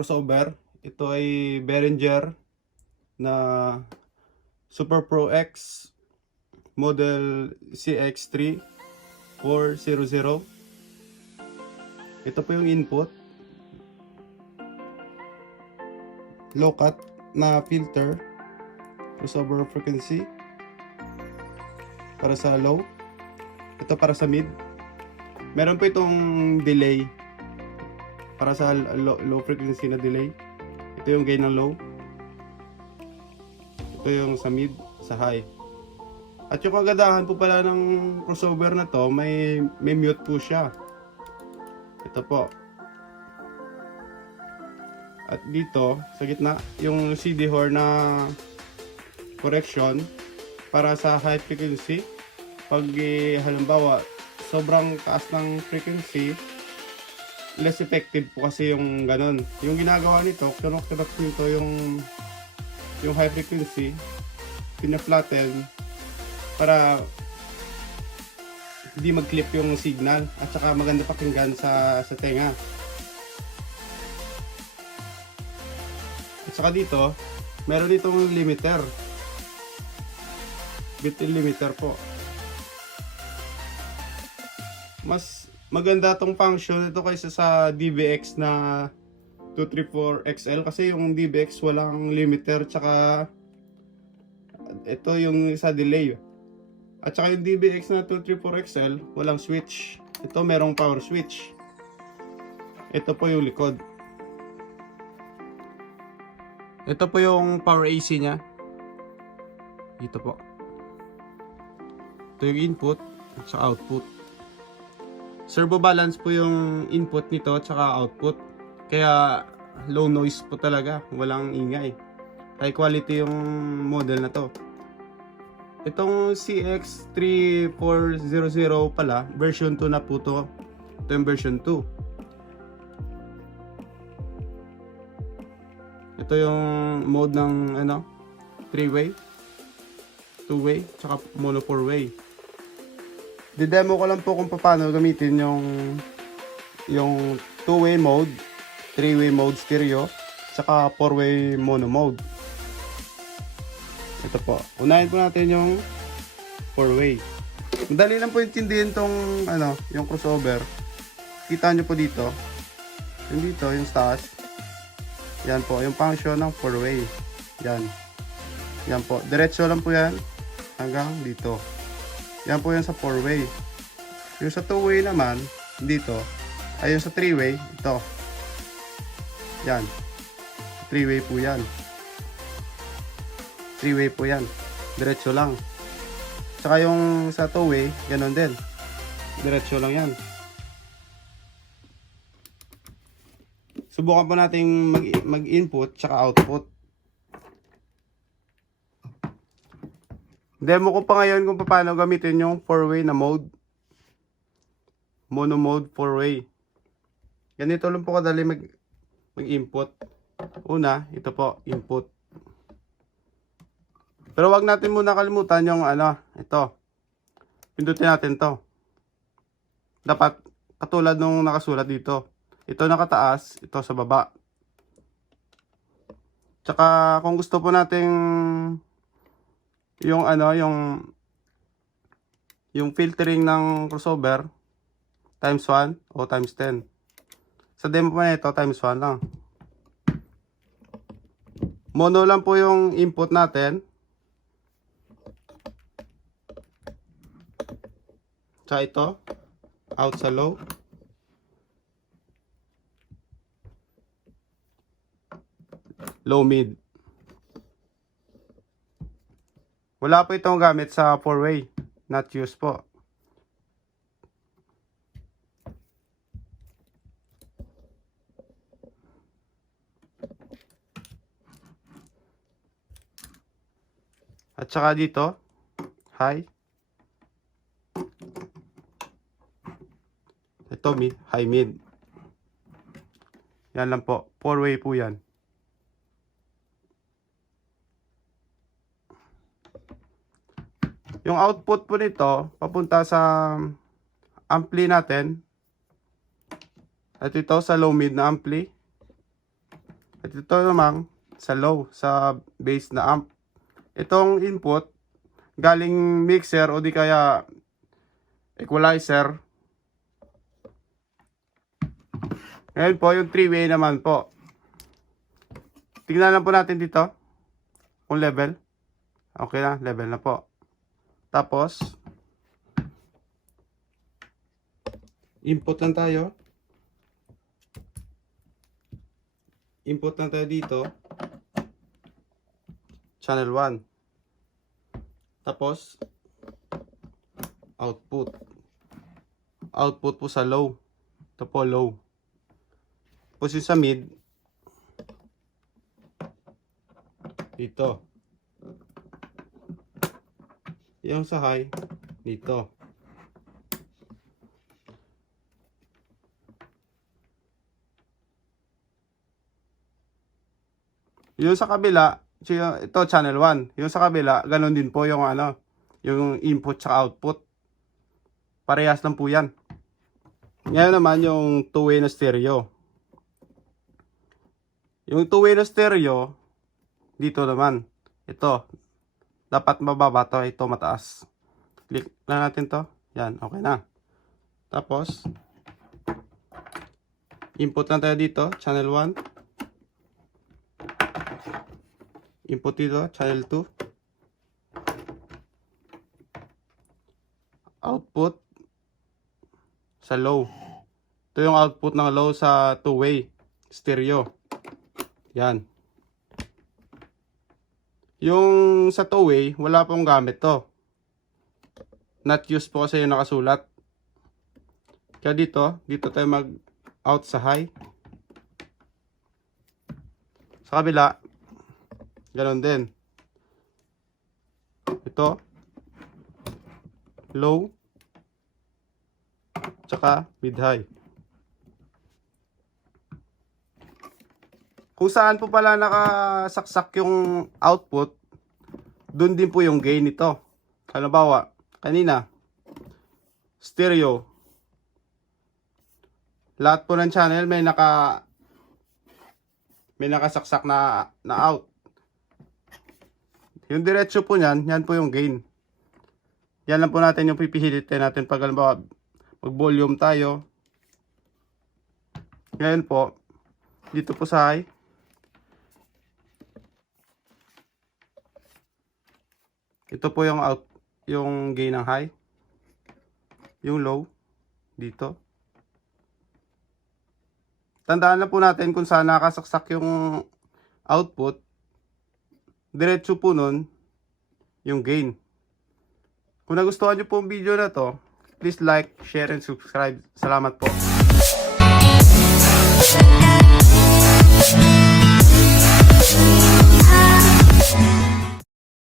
crossover. Ito ay Behringer na Super Pro X model CX3 400. Ito po yung input. Low cut na filter, crossover frequency para sa low. Ito para sa mid. Meron po itong delay para sa low frequency na delay. Ito yung gain ng low. Ito yung sa mid, sa high. At yung kagandahan po pala ng crossover na to, may mute po siya. Ito po. At dito sa gitna yung CD horn na correction para sa high frequency. Pag halimbawa sobrang taas ng frequency, less effective po kasi yung ganon. Yung ginagawa nito, kinok nito yung high frequency, pina-flatten para hindi mag-clip yung signal at saka maganda pakinggan sa tenga. At saka dito, meron itong limiter. Built-in limiter po. Mas maganda tong function ito kaysa sa DBX na 234XL kasi yung DBX walang limiter, tsaka ito yung sa delay. At saka yung DBX na 234XL walang switch. Ito merong power switch. Ito po yung likod. Ito po yung power AC nya. Ito po. Ito yung input at saka output. Servo balance po yung input nito at saka output. Kaya low noise po talaga, walang ingay. High quality yung model na to. Itong CX3400 pala, version 2 na po to. Ito yung version 2. Ito yung mode ng 3-way, 2-way, tsaka mono 4-way. Didemo ko lang po kung paano gamitin yung 2-way mode, 3-way mode stereo, tsaka 4-way mono mode. Ito po. Unahin po natin yung 4-way. Madali lang po intindihin tong yung crossover. Kita nyo po dito. Yung dito, yung start. Yan po, yung function ng 4-way. Yan. Yan po. Diretso lang po yan hanggang dito. Yan po yung sa 4-way. Yung sa 2-way naman, dito, ay yung sa 3-way, ito. Yan. 3-way po yan. 3-way po yan. Diretso lang. Saka yung sa 2-way, ganon din. Diretso lang yan. Subukan po natin mag-input tsaka output. Demo ko pa ngayon kung paano gamitin yung 4-way na mode. Mono mode 4-way. Ganito lang po kadali mag-input. Una, ito po, input. Pero wag natin muna kalimutan yung ito. Pindutin natin to. Dapat katulad nung nakasulat dito. Ito nakataas, ito sa baba. Tsaka kung gusto po nating yung filtering ng crossover times 1 o times 10. Sa demo pa nito times 1 lang. Mono lang po yung input natin. Tsaka ito out sa low. Low mid. Wala po itong gamit sa 4-way. Not used po. At saka dito, high. Ito high mid. Yan lang po. 4-way po yan. Yung output po nito, papunta sa ampli natin. At ito sa low mid na ampli. At ito naman sa low, sa base na amp. Itong input galing mixer o di kaya equalizer. Ngayon po yung 3-way naman po. Tingnan lang po natin dito kung level. Okay na, level na po. Tapos input lang tayo. Input lang tayo dito. Channel 1. Tapos output. Output po sa low. Ito po low. Tapos yung sa mid dito. Yung sa high dito. Yung sa kabila, ito channel 1. Yung sa kabila, ganun din po yung yung input sa output. Parehas lang po yan. Ngayon naman yung two-way na stereo. Yung two-way na stereo, dito naman. Ito, dapat mababa to, ito mataas. Click lang natin to. Yan, okay na. Tapos, input lang tayo dito, channel 1. Input dito, channel 2. Output sa low. Ito yung output ng low sa two-way stereo. Yan. Yung sa two-way, wala pong gamit to. Not used po kasi yung nakasulat. Kaya dito tayo mag-out sa high. Sa kabila, ganon din. Ito, low, tsaka mid-high. Kung saan po pala nakasaksak yung output, dun din po yung gain nito. Halimbawa, kanina, stereo. Lahat po ng channel may nakasaksak na out. Yung diretso po niyan, yan po yung gain. Yan lang po natin yung pipilitin natin pag halimbawa mag-volume tayo. Ngayon po, dito po sa high. Ito po yung yung gain ng high. Yung low dito. Tandaan na po natin kung saan nakasaksak yung output. Diretso po nun yung gain. Kung nagustuhan nyo po ang video na to, please like, share, and subscribe. Salamat po.